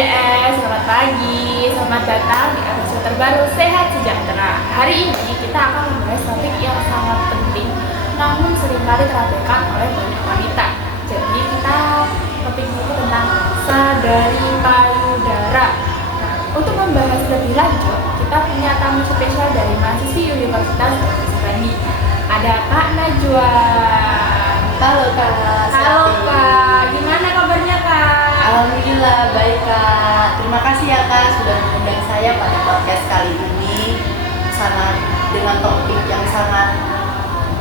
DS, selamat pagi, selamat datang di episode terbaru Sehat Sejahtera. Hari ini kita akan membahas topik yang sangat penting, namun seringkali terabaikan oleh banyak wanita. Jadi topiknya itu tentang sadari payudara. Nah, untuk membahas lebih lanjut, kita punya tamu spesial dari mahasiswi Universitas Gajah. Ada Kak Najwa. Halo Kak. Halo Kak, gimana kabarnya Kak? Alhamdulillah baik Kak. Terima kasih ya Kak sudah mengundang saya pada podcast kali ini. Sangat dengan topik yang sangat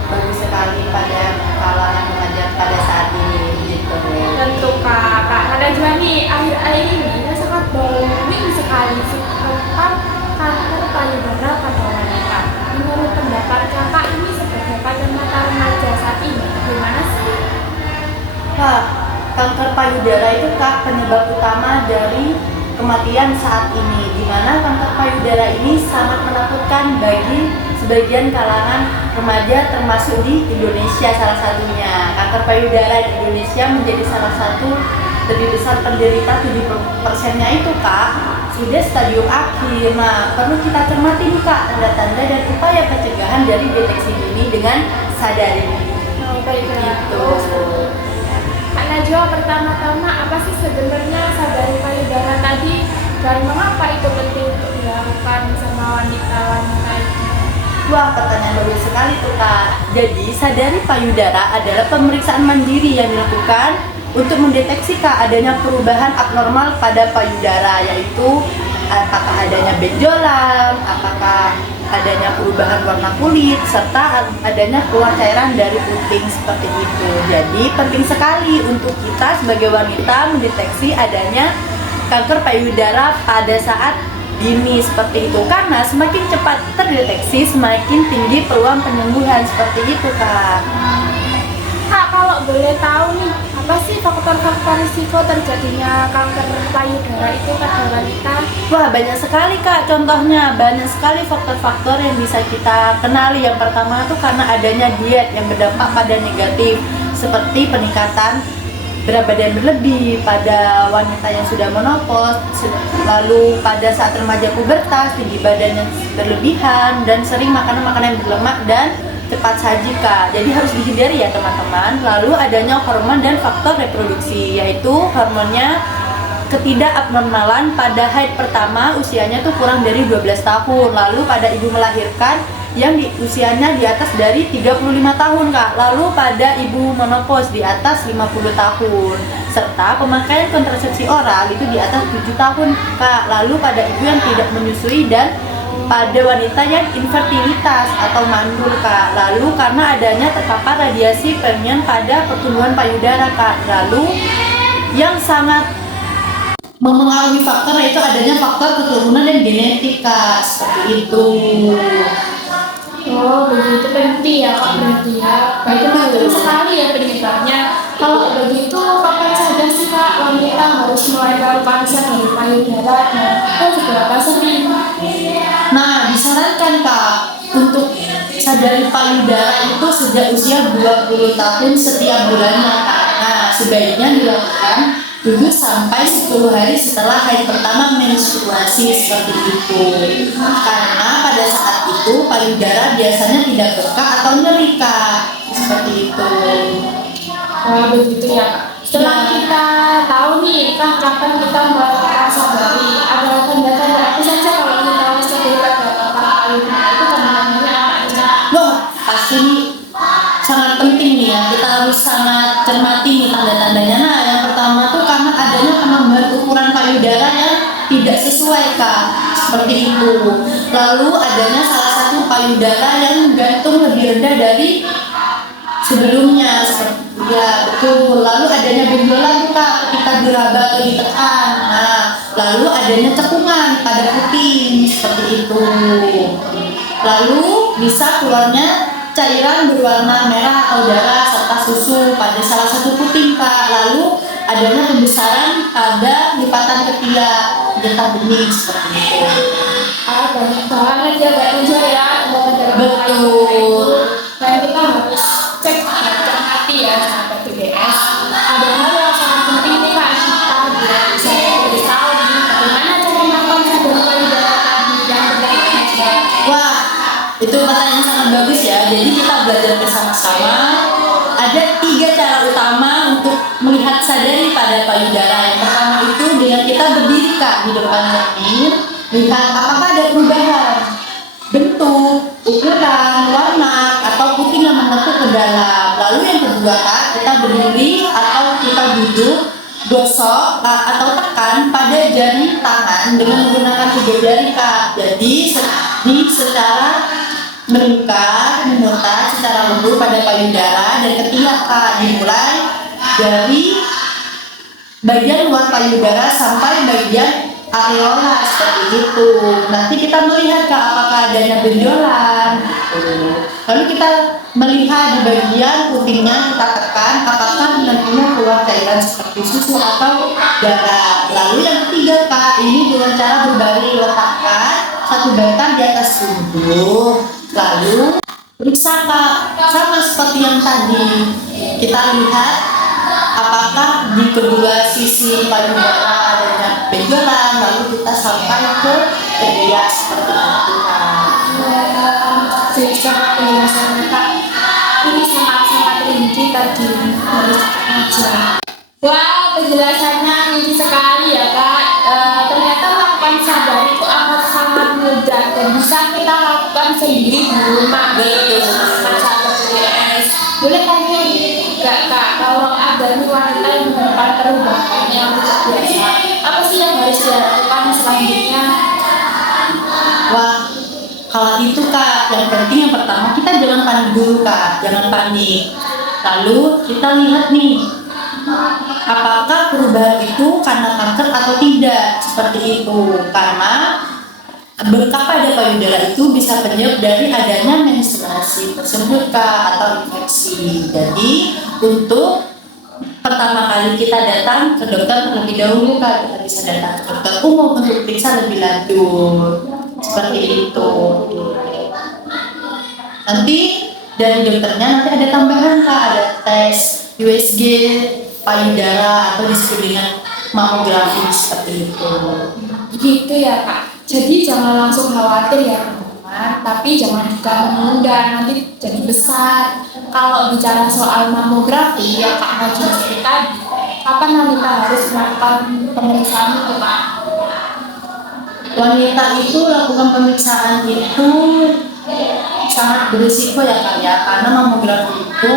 bagus sekali pada kalangan remaja pada saat ini gitu. Tentu Kak Najwa nih akhir-akhir ini sangat booming sekali tentang kanker payudara pada wanita. Menurut pendapat Kakak ini sebagai kacamata remaja saat ini, gimana sih? Kak, kanker payudara itu Kak penyebab utama dari kematian saat ini, di mana kanker payudara ini sangat menakutkan bagi sebagian kalangan remaja termasuk di Indonesia salah satunya. Kanker payudara di Indonesia menjadi salah satu lebih besar penderita 70%-nya itu Kak sudah stadium akhir. Nah, perlu kita cermati nih Kak tanda-tanda dan upaya pencegahan dari deteksi dini dengan sadari. Oh, baik Gitu. Kak Najwa, pertama-tama apa sih sebenarnya sadari payudara tadi dan mengapa itu penting untuk dilakukan sama wanita-wanita itu? Wah, pertanyaan bagus sekali tuh Kak. Jadi, sadari payudara adalah pemeriksaan mandiri yang dilakukan untuk mendeteksi Kak adanya perubahan abnormal pada payudara, yaitu apakah adanya benjolan, apakah adanya perubahan warna kulit, serta adanya keluar cairan dari puting seperti itu. Jadi penting sekali untuk kita sebagai wanita mendeteksi adanya kanker payudara pada saat dini seperti itu, karena semakin cepat terdeteksi semakin tinggi peluang penyembuhan seperti itu Kak. Kak, kalau boleh tahu nih, apa sih faktor-faktor risiko terjadinya kanker payudara itu pada wanita? Wah, banyak sekali Kak, contohnya banyak sekali faktor-faktor yang bisa kita kenali. Yang pertama tuh karena adanya diet yang berdampak pada negatif, seperti peningkatan berat badan berlebih pada wanita yang sudah menopause, lalu pada saat remaja pubertas tinggi badan yang berlebihan dan sering makanan-makanan yang berlemak dan cepat saji Kak. Jadi harus dihindari ya teman-teman. Lalu adanya hormon dan faktor reproduksi, yaitu hormonnya ketidakabnormalan pada haid pertama usianya tuh kurang dari 12 tahun. Lalu pada ibu melahirkan yang usianya di atas dari 35 tahun Kak. Lalu pada ibu menopause di atas 50 tahun. Serta pemakaian kontrasepsi oral itu di atas 7 tahun Kak. Lalu pada ibu yang tidak menyusui dan pada wanita yang infertilitas atau mandul Kak. Lalu karena adanya terpapar radiasi permen pada pertumbuhan payudara Kak. Lalu yang sangat memengaruhi faktor yaitu adanya faktor keturunan dan genetik Kak. Seperti itu. Oh, begitu penting ya Kak, berarti ya. Baik, penting sekali ya penyebabnya. Kalau begitu, kapan saja sih Kak wanita harus mulai melakukan sadari payudara dan seberapa sering? Nah, disarankan Kak untuk sadari payudara itu sejak usia 20 tahun setiap bulannya Kak. Nah, sebaiknya dilakukan 7 sampai 10 hari setelah hari pertama menstruasi seperti itu. Karena pada saat itu payudara biasanya tidak bengkak atau nyeri Kak. Seperti itu. Oh, begitu ya Kak. Setelah kita tahu nih kan kapan kita melakukan sadari, ada tanda-tanda apa saja kalau kita sadari pada payudara itu tanda-tandanya apa aja? Wah, pasti nih sangat penting nih ya. Kita harus sangat cermati nih tanda-tandanya. Nah, yang pertama tuh karena adanya penambahan ukuran payudara yang tidak sesuai Kak. Seperti itu. Lalu adanya salah satu payudara yang gantung lebih rendah dari sebelumnya. Ya betul. Lalu adanya benjolan Kak ketika diraba atau ditekan. Nah, lalu adanya cekungan pada puting seperti itu. Lalu bisa keluarnya cairan berwarna merah atau darah serta susu pada salah satu puting Kak. Lalu adanya pembesaran pada lipatan ketiak getah bening seperti itu. Ah, banyak banget ya Mbak Najwa ya tanda-tanda Betul. dan kita harus cek hati ya sahabat BDS. Ada hal yang sangat penting nih Kak, kita biar bisa tahu nih bersama-sama. Ada 3 cara utama untuk melihat sadari pada payudara. Yang pertama itu dengan kita berdiri Kak di depan cermin, lihat apakah ada perubahan bentuk, ukuran, warna, atau puting yang mengetuk ke dalam. Lalu yang kedua Kak, kita berdiri atau kita duduk, gosok atau tekan pada jari tangan dengan menggunakan 3 jari Kak. Jadi secara melingkar, memutar secara lembut pada payudara. Dan ketiga Kak, dimulai dari bagian luar payudara sampai bagian areola seperti itu. Nanti kita melihat Kak apakah adanya benjolan gitu. Lalu kita melihat di bagian putingnya, kita tekan apakah nantinya keluar cairan seperti susu atau darah. Lalu yang ketiga Kak, ini dengan cara berbaring, letakkan satu bantal di atas tubuh. Lalu periksa Kak, sama seperti yang tadi. Kita lihat apakah di kedua sisi payudara adanya benjolan, lalu kita sampai ke area seperti itu Kak. Sangat penjelasannya Kak, ini sangat rinci tadi harus aja. Wow, penjelasannya rinci sekali ya Kak. Ternyata melakukan sadar itu amat sangat mudah dan bisa kita lakukan sendiri di rumah. Betul. Sahabat UDS, boleh tanya nggak Kak, kalau ada nih wanita yang menemukan perubahan yang tidak biasa, apa sih yang harus dilakukan selanjutnya? Wah, kalau itu Kak, yang penting yang pertama kita jangan panik dulu Kak, jangan panik. Lalu kita lihat nih, apakah perubahan itu karena kanker atau tidak, seperti itu. Karena bengkak pada payudara itu bisa penyebab dari adanya menstruasi tersebut Kak, atau infeksi. Jadi untuk pertama kali kita datang ke dokter terlebih dahulu Kak, kita bisa datang ke dokter umum untuk periksa lebih lanjut seperti itu. Nanti dari dokternya nanti ada tambahan Kak, ada tes USG payudara atau disebut dengan mamografi seperti itu. Gitu ya Kak. Jadi jangan langsung khawatir ya teman-teman, tapi jangan juga menunda, nanti jadi besar. Kalau bicara soal mamografi ya Kak Najwa seperti tadi, kapan wanita harus melakukan pemeriksaan itu Kak? Wanita itu lakukan pemeriksaan itu sangat berisiko ya Kak ya, karena mamografi itu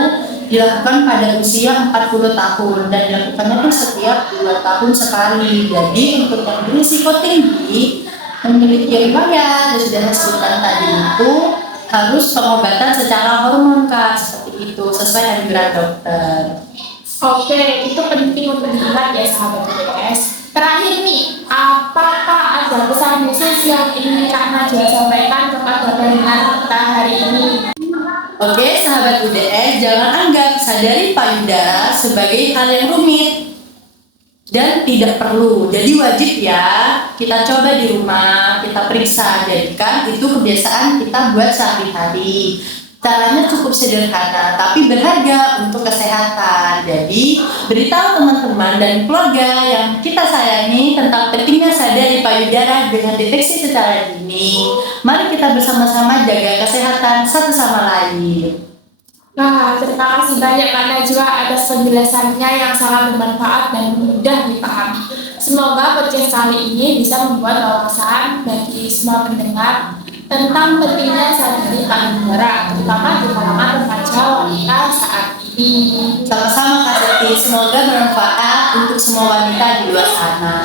dilakukan pada usia 40 tahun dan dilakukannya itu setiap 2 tahun sekali. Jadi untuk yang berisiko tinggi, memiliki riwayat dan sudah saya sebutkan tadi itu harus pengobatan secara hormon Kak, seperti itu sesuai anjuran dokter. Oke, itu penting untuk diingat ya sahabat UDS. Terakhir nih, apakah ada pesan khusus yang ingin Kak Najwa sampaikan kepada pendengar kita hari ini? Oke, sahabat UDS, jangan anggap sadari payudara sebagai hal yang rumit dan tidak perlu. Jadi wajib ya kita coba di rumah, kita periksa, jadikan itu kebiasaan kita buat sehari-hari. Caranya cukup sederhana tapi berharga untuk kesehatan. Jadi beritahu teman-teman dan keluarga yang kita sayangi tentang pentingnya sadari payudara dengan deteksi secara dini. Mari kita bersama-sama jaga kesehatan satu sama lain. Nah, terima kasih banyak Kak Najwa atas penjelasannya yang sangat bermanfaat dan mudah dipahami. Semoga podcast kali ini bisa membuat wawasan bagi semua pendengar tentang pentingnya sadari payudara, terutama di kalangan remaja wanita saat ini. Sama-sama Kak Seti, semoga bermanfaat untuk semua wanita di luar sana.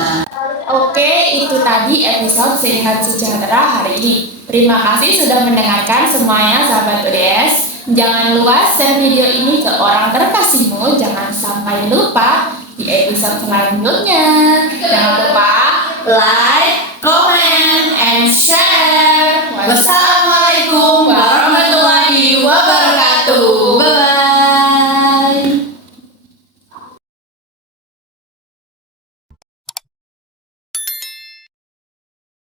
Oke, itu tadi episode Sehat Sejahtera hari ini. Terima kasih sudah mendengarkan semuanya sahabat UDS. Jangan lupa share video ini ke orang terkasihmu. Jangan sampai lupa di episode selanjutnya. Jangan lupa Like, comment, and share. Wassalam.